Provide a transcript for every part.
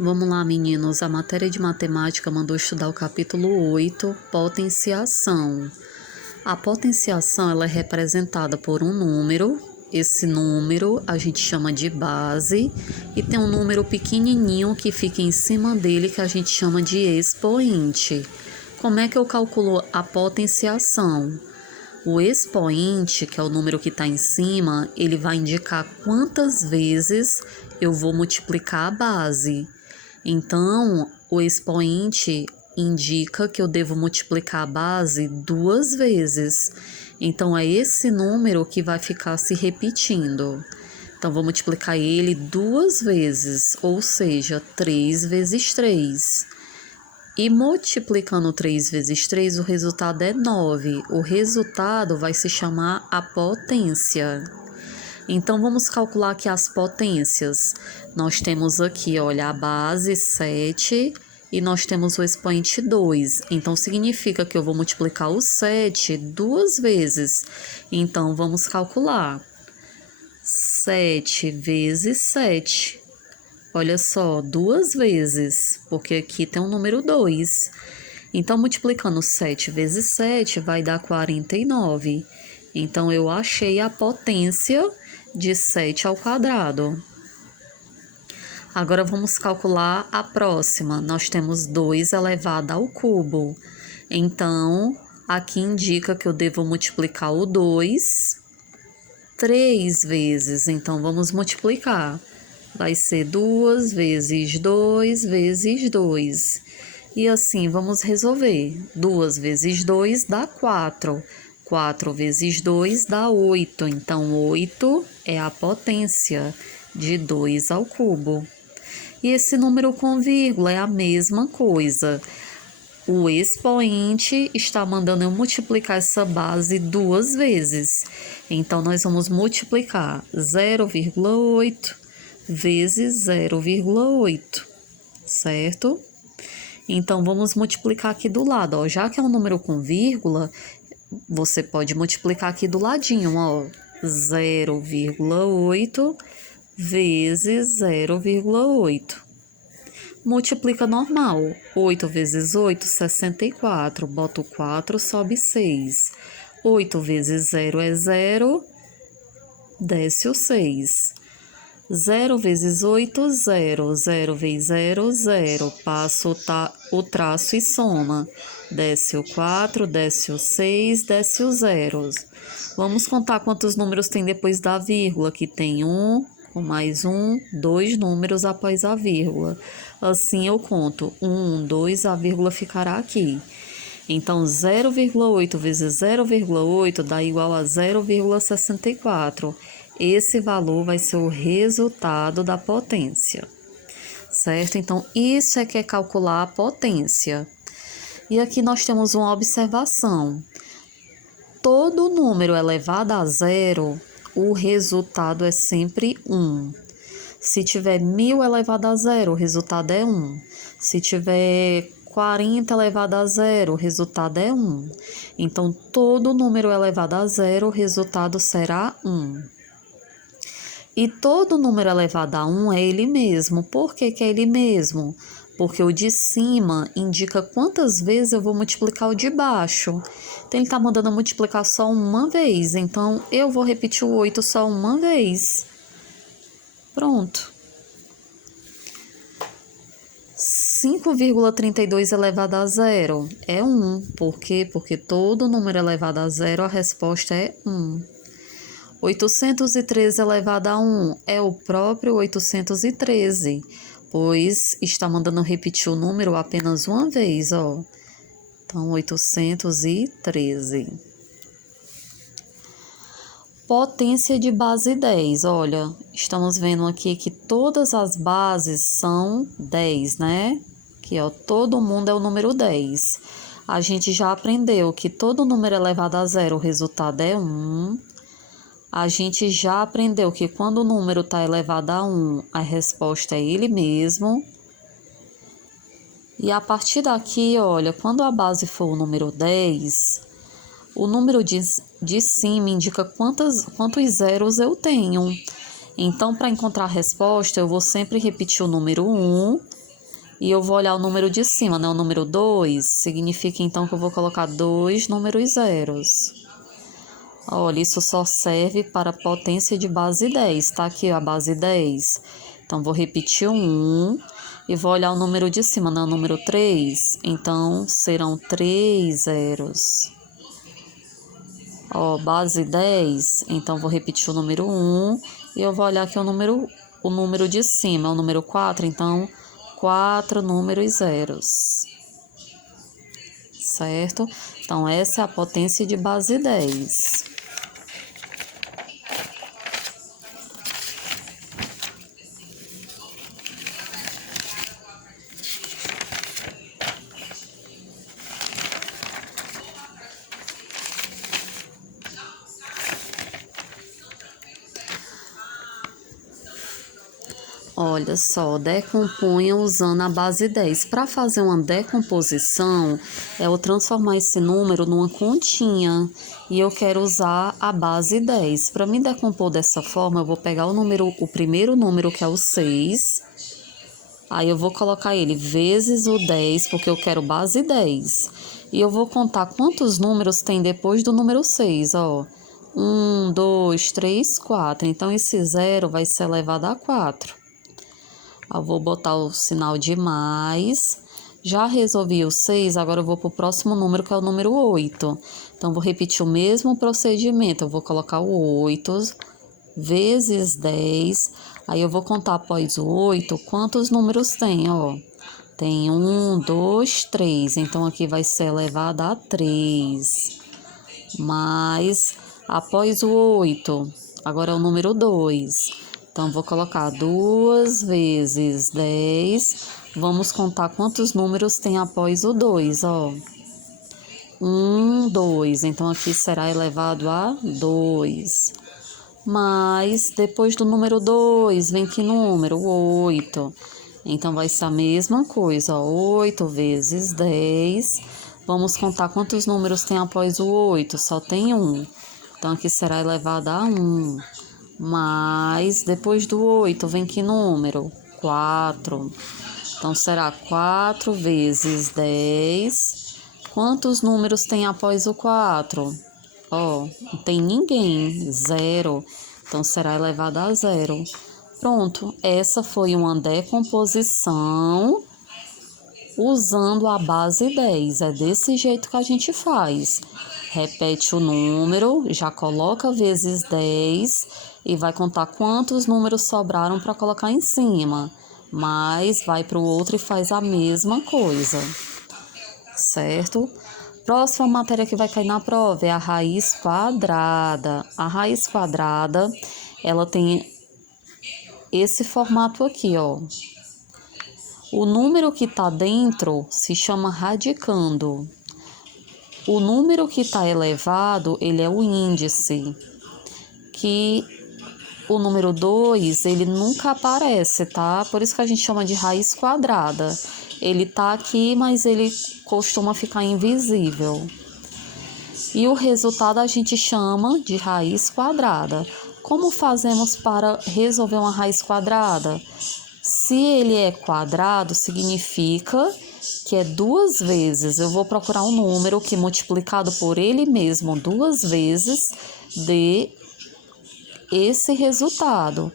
Vamos lá, meninos. A matéria de matemática mandou estudar o capítulo 8, potenciação. A potenciação ela é representada por um número. Esse número a gente chama de base e tem um número pequenininho que fica em cima dele que a gente chama de expoente. Como é que eu calculo a potenciação? O expoente, que é o número que está em cima, ele vai indicar quantas vezes eu vou multiplicar a base. Então, o expoente indica que eu devo multiplicar a base 2 vezes. Então, é esse número que vai ficar se repetindo. Então, vou multiplicar ele 2 vezes, ou seja, 3 vezes 3. E multiplicando 3 vezes 3, o resultado é 9. O resultado vai se chamar a potência. Então, vamos calcular aqui as potências. Nós temos aqui, olha, a base 7 e nós temos o expoente 2. Então, significa que eu vou multiplicar o 7 2 vezes. Então, vamos calcular. 7 vezes 7. Olha só, 2 vezes, porque aqui tem um número 2. Então, multiplicando 7 vezes 7 vai dar 49. Então, eu achei a potência de 7 ao quadrado. Agora, vamos calcular a próxima. Nós temos 2 elevado ao cubo. Então, aqui indica que eu devo multiplicar o 2 3 vezes. Então, vamos multiplicar. Vai ser 2 vezes 2 vezes 2. E assim, vamos resolver. 2 vezes 2 dá 4. 4 vezes 2 dá 8. Então, 8 é a potência de 2 ao cubo. E esse número com vírgula é a mesma coisa. O expoente está mandando eu multiplicar essa base 2 vezes. Então, nós vamos multiplicar 0,8 vezes 0,8, certo? Então, vamos multiplicar aqui do lado, ó. Já que é um número com vírgula, você pode multiplicar aqui do ladinho, ó. 0,8 vezes 0,8. Multiplica normal. 8 vezes 8, 64. Bota o 4, sobe 6. 8 vezes 0 é 0, desce o 6. 0 vezes 8, 0. 0 vezes 0, 0. Passa o traço e soma. Desce o 4, desce o 6, desce o 0. Vamos contar quantos números tem depois da vírgula. Aqui tem 1, com mais 1, 2 números após a vírgula. Assim eu conto 1, 2, a vírgula ficará aqui. Então, 0,8 vezes 0,8 dá igual a 0,64. Esse valor vai ser o resultado da potência, certo? Então, isso é que é calcular a potência. E aqui nós temos uma observação. Todo número elevado a zero, o resultado é sempre 1. Se tiver 1000 elevado a zero, o resultado é 1. Se tiver 40 elevado a zero, o resultado é 1. Então, todo número elevado a zero, o resultado será 1. E todo número elevado a 1 é ele mesmo. Por que é ele mesmo? Porque o de cima indica quantas vezes eu vou multiplicar o de baixo. Então, ele está mandando multiplicar só uma vez. Então, eu vou repetir o 8 só uma vez. Pronto. 5,32 elevado a zero é 1. Por quê? Porque todo número elevado a zero, a resposta é 1. 813 elevado a 1 é o próprio 813, pois está mandando repetir o número apenas uma vez, ó. Então, 813. Potência de base 10. Olha, estamos vendo aqui que todas as bases são 10, né? Aqui, ó, todo mundo é o número 10. A gente já aprendeu que todo número elevado a zero, o resultado é 1. A gente já aprendeu que quando o número está elevado a 1, a resposta é ele mesmo. E a partir daqui, olha, quando a base for o número 10, o número de cima indica quantos zeros eu tenho. Então, para encontrar a resposta, eu vou sempre repetir o número 1 E eu vou olhar o número de cima, né? O número 2, significa então que eu vou colocar 2 números zeros. Olha, isso só serve para potência de base 10, tá aqui a base 10. Então, vou repetir o 1 e vou olhar o número de cima, né? O número 3. Então, serão 3 zeros. Ó, base 10, então vou repetir o número 1 e eu vou olhar aqui o número de cima, o número 4, então 4 números zeros. Certo? Então, essa é a potência de base 10. Olha só, decomponha usando a base 10. Para fazer uma decomposição, eu transformar esse número numa continha. E eu quero usar a base 10. Para me decompor dessa forma, eu vou pegar o primeiro número, que é o 6. Aí eu vou colocar ele vezes o 10, porque eu quero base 10. E eu vou contar quantos números tem depois do número 6, ó. 1, 2, 3, 4. Então, esse zero vai ser elevado a 4. Eu vou botar o sinal de mais. Já resolvi o 6, agora eu vou para o próximo número, que é o número 8. Então, vou repetir o mesmo procedimento. Eu vou colocar o 8 vezes 10. Aí, eu vou contar após o 8 quantos números tem, ó. Tem 1, 2, 3. Então, aqui vai ser elevado a 3. Mais, após o 8, agora é o número 2. Então, vou colocar 2 vezes 10. Vamos contar quantos números tem após o 2, ó. 1, 2. Então, aqui será elevado a 2. Mas, depois do número 2, vem que número? 8. Então, vai ser a mesma coisa, ó. 8 vezes 10. Vamos contar quantos números tem após o 8. Só tem 1. Então, aqui será elevado a 1. Mas, depois do 8, vem que número? 4. Então, será 4 vezes 10. Quantos números tem após o 4? Ó, não tem ninguém. 0. Então, será elevado a 0. Pronto, essa foi uma decomposição usando a base 10. É desse jeito que a gente faz. Repete o número, já coloca vezes 10 e vai contar quantos números sobraram para colocar em cima. Mas vai para o outro e faz a mesma coisa, certo? Próxima matéria que vai cair na prova é a raiz quadrada. A raiz quadrada, ela tem esse formato aqui, ó. O número que está dentro se chama radicando. O número que está elevado, ele é o índice, que o número 2, ele nunca aparece, tá? Por isso que a gente chama de raiz quadrada. Ele tá aqui, mas ele costuma ficar invisível. E o resultado a gente chama de raiz quadrada. Como fazemos para resolver uma raiz quadrada? Se ele é quadrado, significa que é 2 vezes. Eu vou procurar um número que multiplicado por ele mesmo 2 vezes dê esse resultado.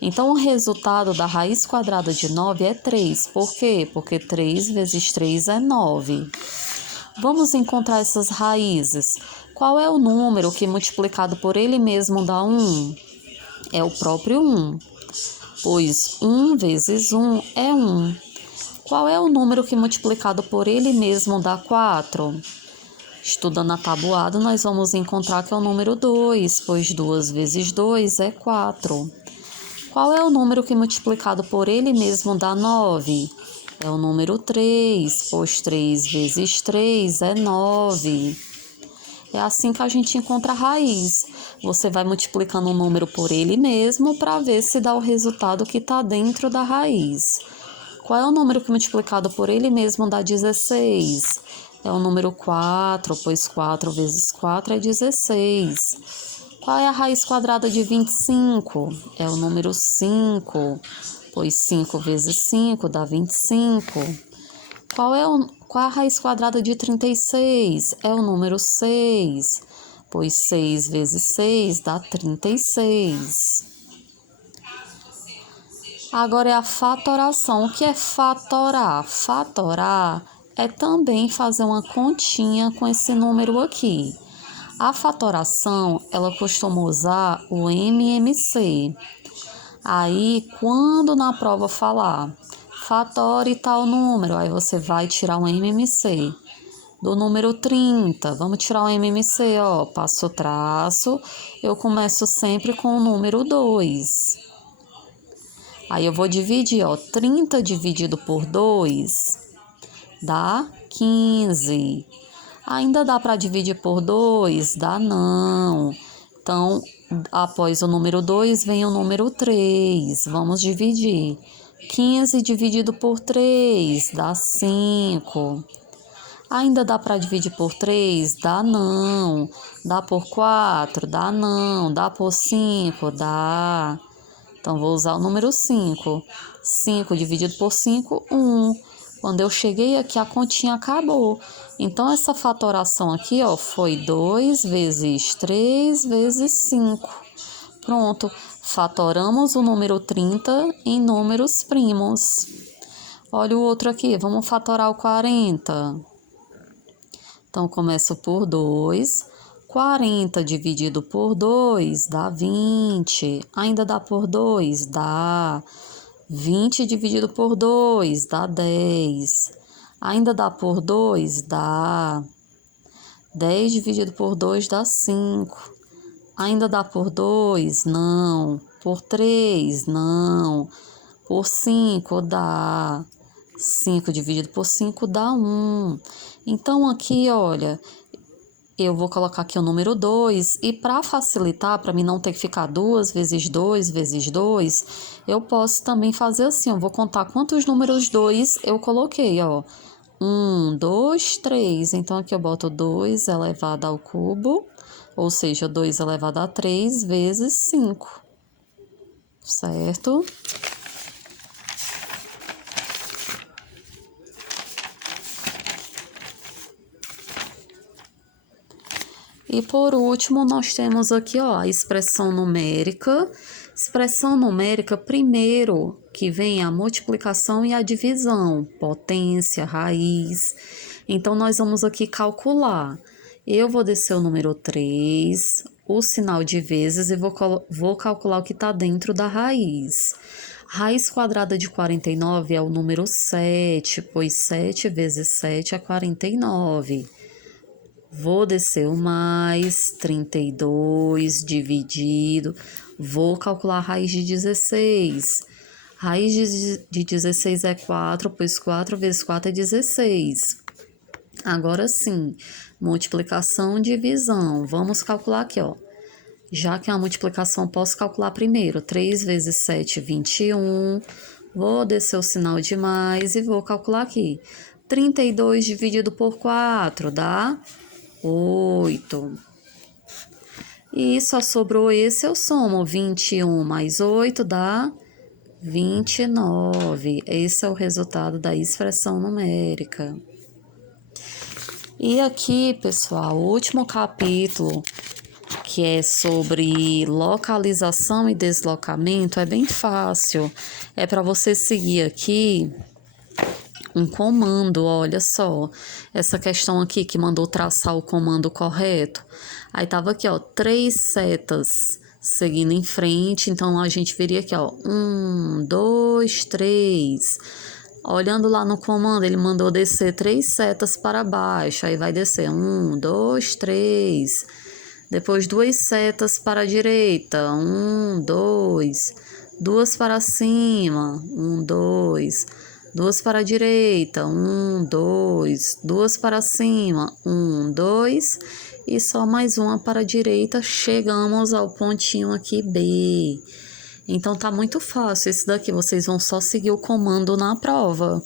Então, o resultado da raiz quadrada de 9 é 3. Por quê? Porque 3 vezes 3 é 9. Vamos encontrar essas raízes. Qual é o número que multiplicado por ele mesmo dá 1? É o próprio 1. Pois 1 vezes 1 é 1. Qual é o número que multiplicado por ele mesmo dá 4? Estudando a tabuada, nós vamos encontrar que é o número 2, pois 2 vezes 2 é 4. Qual é o número que multiplicado por ele mesmo dá 9? É o número 3, pois 3 vezes 3 é 9. É assim que a gente encontra a raiz. Você vai multiplicando um número por ele mesmo para ver se dá o resultado que está dentro da raiz. Qual é o número que multiplicado por ele mesmo dá 16? É o número 4, pois 4 vezes 4 é 16. Qual é a raiz quadrada de 25? É o número 5, Pois 5 vezes 5 dá 25. Qual a raiz quadrada de 36? É o número 6. Pois 6 vezes 6 dá 36. Agora é a fatoração. O que é fatorar? Fatorar é também fazer uma continha com esse número aqui. A fatoração, ela costuma usar o MMC. Aí, quando na prova falar, fatore tal número, aí você vai tirar um MMC. Do número 30, vamos tirar um MMC, ó, passo o traço, eu começo sempre com o número 2. Aí eu vou dividir, ó, 30 dividido por 2 dá 15. Ainda dá para dividir por 2? Dá não. Então, após o número 2 vem o número 3. Vamos dividir. 15 dividido por 3 dá 5. Ainda dá para dividir por 3? Dá não. Dá por 4? Dá não. Dá por 5? Dá. Então, vou usar o número 5. 5 dividido por 5, 1. Quando eu cheguei aqui, a continha acabou. Então, essa fatoração aqui, ó, foi 2 vezes 3 vezes 5. Pronto. Fatoramos o número 30 em números primos. Olha o outro aqui. Vamos fatorar o 40. Então, começo por 2. 40 dividido por 2 dá 20. Ainda dá por 2? Dá. 20 dividido por 2 dá 10. Ainda dá por 2? Dá. 10 dividido por 2 dá 5. Ainda dá por 2? Não. Por 3? Não. Por 5? Dá. 5 dividido por 5 dá 1. Então, aqui, olha, eu vou colocar aqui o número 2 e para facilitar, para mim não ter que ficar 2 vezes 2 vezes 2, eu posso também fazer assim, eu vou contar quantos números 2 eu coloquei, ó. 1, 2, 3, então aqui eu boto 2 elevado ao cubo, ou seja, 2 elevado a 3 vezes 5, certo? E por último, nós temos aqui, ó, a expressão numérica. Expressão numérica, primeiro que vem a multiplicação e a divisão, potência, raiz. Então, nós vamos aqui calcular. Eu vou descer o número 3, o sinal de vezes e vou calcular o que está dentro da raiz. Raiz quadrada de 49 é o número 7, pois 7 vezes 7 é 49. Vou descer o mais, 32 dividido, vou calcular a raiz de 16. Raiz de 16 é 4, pois 4 vezes 4 é 16. Agora sim, multiplicação, divisão. Vamos calcular aqui, ó. Já que é a multiplicação, posso calcular primeiro. 3 vezes 7, 21. Vou descer o sinal de mais e vou calcular aqui. 32 dividido por 4 dá 8. E só sobrou esse, eu somo. 21 mais 8 dá 29. Esse é o resultado da expressão numérica. E aqui, pessoal, o último capítulo, que é sobre localização e deslocamento, é bem fácil. É para você seguir aqui um comando, olha só, essa questão aqui que mandou traçar o comando correto. Aí tava aqui, ó, 3 setas seguindo em frente, então a gente veria aqui, ó, 1, 2, 3. Olhando lá no comando, ele mandou descer 3 setas para baixo, aí vai descer 1, 2, 3. Depois 2 setas para a direita, 1, 2. 2 para cima, 1, 2. 2 para a direita, 1, 2, 2 para cima, 1, 2, e só mais uma para a direita, chegamos ao pontinho aqui B. Então, tá muito fácil esse daqui, vocês vão só seguir o comando na prova.